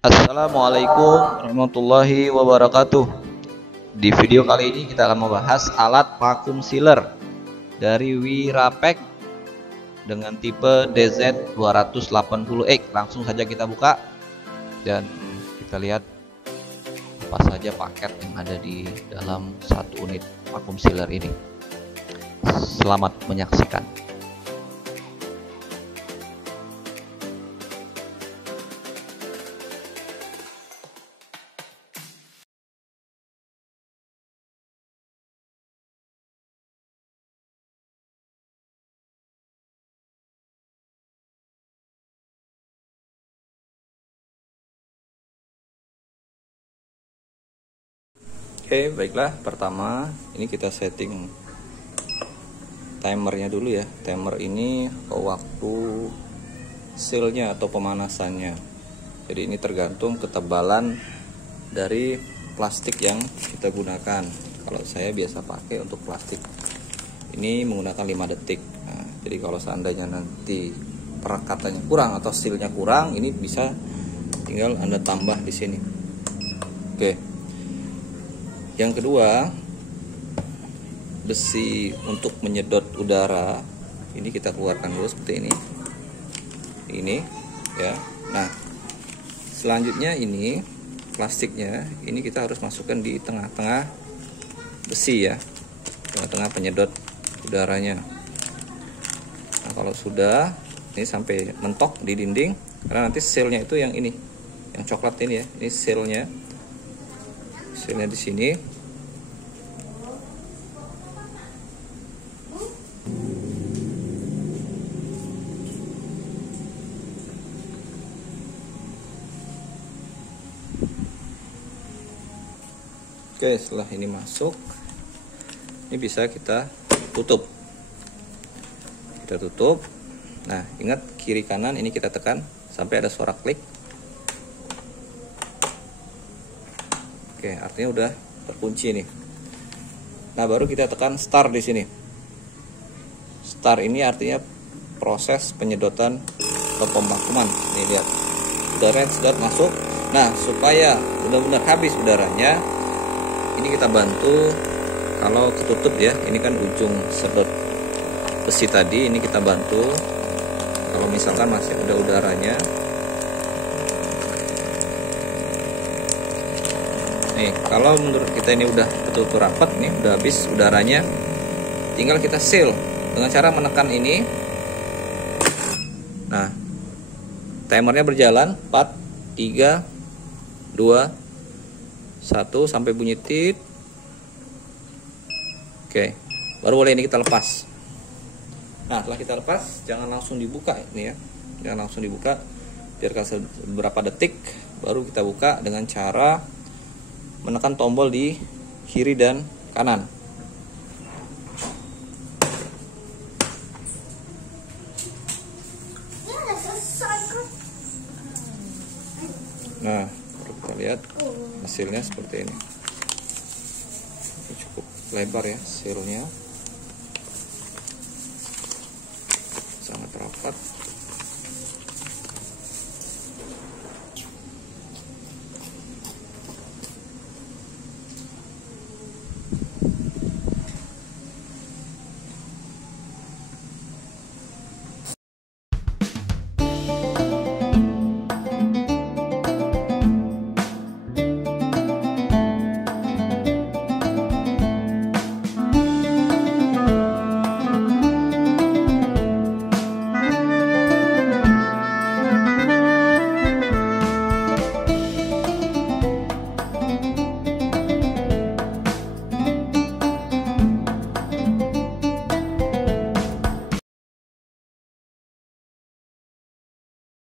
Assalamualaikum warahmatullahi wabarakatuh. Di video kali ini kita akan membahas alat vacuum sealer dari Wirapek dengan tipe DZ280X. Langsung saja kita buka dan kita lihat apa saja paket yang ada di dalam satu unit vacuum sealer ini. Selamat menyaksikan. Oke, baiklah. Pertama, ini kita setting timernya dulu ya. Timer ini waktu sealnya atau pemanasannya. Jadi ini tergantung ketebalan dari plastik yang kita gunakan. Kalau saya biasa pakai untuk plastik ini menggunakan 5 detik. Nah, jadi kalau seandainya nanti perekatannya kurang atau sealnya kurang, ini bisa tinggal Anda tambah di sini. Oke. Yang kedua, besi untuk menyedot udara ini kita keluarkan dulu seperti ini ya. Nah, selanjutnya ini plastiknya ini kita harus masukkan di tengah-tengah besi ya, tengah-tengah penyedot udaranya. Nah, kalau sudah ini sampai mentok di dinding, karena nanti sealnya itu yang ini, yang coklat ini ya, ini sealnya di sini. Oke, setelah ini masuk, ini bisa kita tutup. Kita tutup. Nah, ingat kiri kanan ini kita tekan sampai ada suara klik. Oke, artinya udah terkunci nih. Nah, baru kita tekan start di sini. Start ini artinya proses penyedotan atau pemvakuuman. Nih lihat, udara sudah masuk. Nah, supaya benar-benar habis udaranya, ini kita bantu kalau ketutup ya. Ini kan ujung sedot besi tadi, ini kita bantu. Kalau misalkan masih ada udaranya, nih, kalau menurut kita ini udah betul-betul rapat nih, udah habis udaranya, tinggal kita seal dengan cara menekan ini. Nah, timernya berjalan 4, 3, 2, 1 sampai bunyi tit. Oke, baru boleh ini kita lepas. Nah, setelah kita lepas, jangan langsung dibuka ini ya, jangan langsung dibuka, biarkan beberapa detik, baru kita buka dengan cara menekan tombol di kiri dan kanan. Nah, baru kita lihat hasilnya seperti ini. Ini cukup lebar ya sealnya.